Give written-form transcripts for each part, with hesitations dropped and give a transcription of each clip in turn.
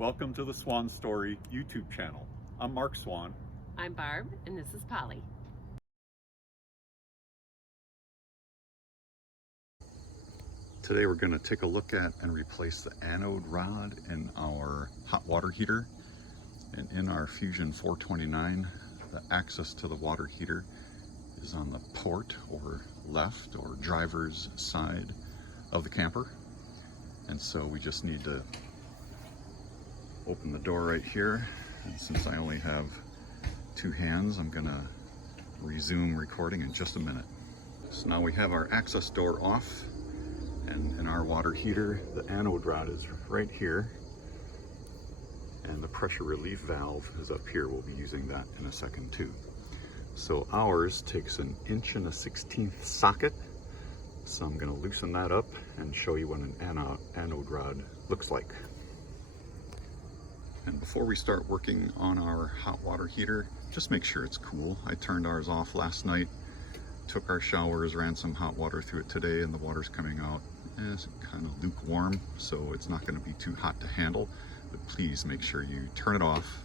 Welcome to the Swan Story YouTube channel. I'm Mark Swan. I'm Barb, and this is Polly. Today we're going to take a look at and replace the anode rod in our hot water heater. And in our Fuzion 429, the access to the water heater is on the port or left or driver's side of the camper. And so we just need to open the door right here. And since I only have two hands, I'm going to resume recording in just a minute. So now we have our access door off. And in our water heater, the anode rod is right here, and the pressure relief valve is up here. We'll be using that in a second too. So ours takes an 1 1/16 socket. So I'm going to loosen that up and show you what an anode rod looks like. And before we start working on our hot water heater, just make sure it's cool. I turned ours off last night, took our showers, ran some hot water through it today, and the water's coming out. It's kind of lukewarm, so it's not going to be too hot to handle, but please make sure you turn it off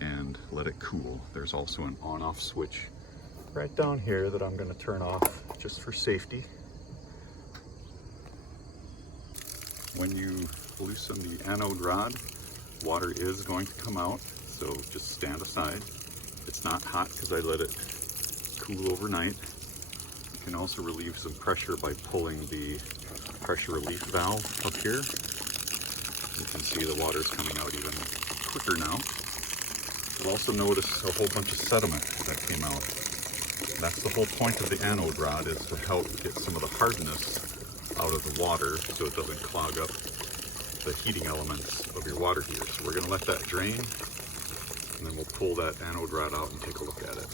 and let it cool. There's also an on-off switch right down here that I'm going to turn off just for safety. When you loosen the anode rod, water is going to come out, so just stand aside. It's not hot because I let it cool overnight. You can also relieve some pressure by pulling the pressure relief valve up here. You can see the water's coming out even quicker now. You'll also notice a whole bunch of sediment that came out. That's the whole point of the anode rod, is to help get some of the hardness out of the water so it doesn't clog up the heating elements of your water heater. So we're going to let that drain, and then we'll pull that anode rod out and take a look at it.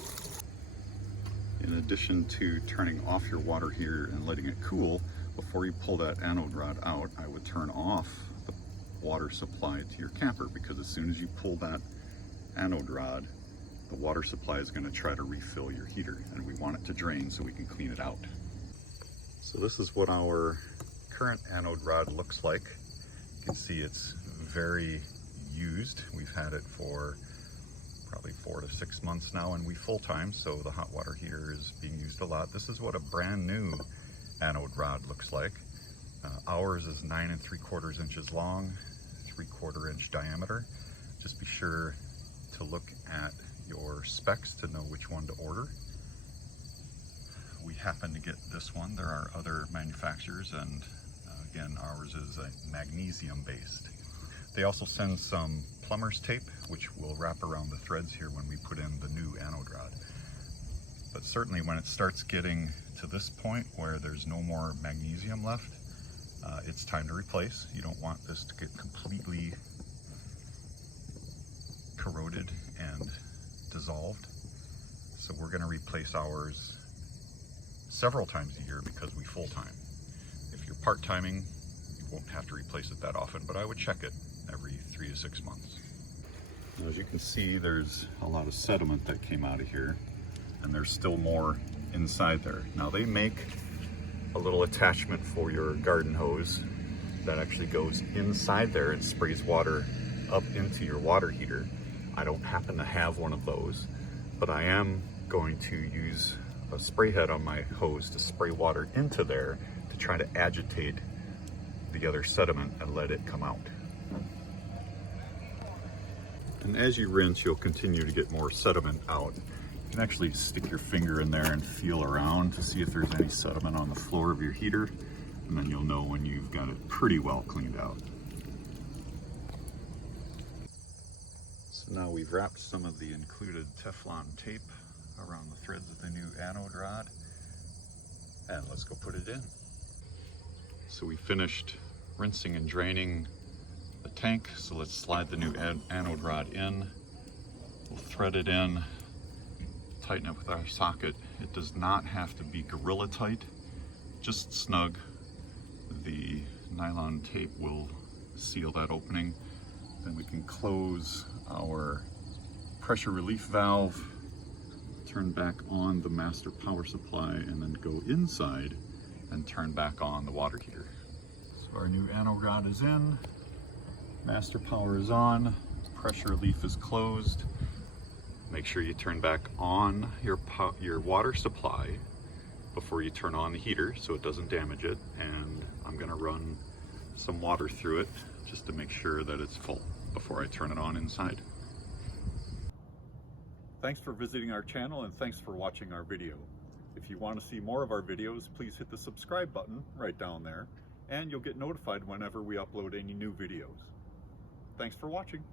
In addition to turning off your water heater and letting it cool, before you pull that anode rod out, I would turn off the water supply to your camper, because as soon as you pull that anode rod, the water supply is going to try to refill your heater, and we want it to drain so we can clean it out. So this is what our current anode rod looks like. You can see it's very used. We've had it for probably 4 to 6 months now, and we full-time, so the hot water heater is being used a lot. This is what a brand new anode rod looks like. Ours is 9 3/4 inches long, 3/4 inch diameter. Just be sure to look at your specs to know which one to order. We happen to get this one. There are other manufacturers, and again, ours is a magnesium based. They also send some plumber's tape, which will wrap around the threads here when we put in the new anode rod. But certainly when it starts getting to this point where there's no more magnesium left, it's time to replace. You don't want this to get completely corroded and dissolved. So we're going to replace ours several times a year because we full-time. If you're part-timing, you won't have to replace it that often, but I would check it every 3 to 6 months. Now, as you can see, there's a lot of sediment that came out of here, and there's still more inside there. Now, they make a little attachment for your garden hose that actually goes inside there and sprays water up into your water heater. I don't happen to have one of those, but I am going to use a spray head on my hose to spray water into there to try to agitate the other sediment and let it come out. And as you rinse, you'll continue to get more sediment out. You can actually stick your finger in there and feel around to see if there's any sediment on the floor of your heater, and then you'll know when you've got it pretty well cleaned out. So now we've wrapped some of the included Teflon tape around the threads of the new anode rod, and let's go put it in. So we finished rinsing and draining the tank, so let's slide the new anode rod in. We'll thread it in, tighten it with our socket. It does not have to be gorilla tight, just snug. The nylon tape will seal that opening. Then we can close our pressure relief valve, turn back on the master power supply, and then go inside and turn back on the water heater. So our new anode rod is in. Master power is on, pressure relief is closed. Make sure you turn back on your water supply before you turn on the heater so it doesn't damage it. And I'm gonna run some water through it just to make sure that it's full before I turn it on inside. Thanks for visiting our channel and thanks for watching our video. If you want to see more of our videos, please hit the subscribe button right down there and you'll get notified whenever we upload any new videos. Thanks for watching.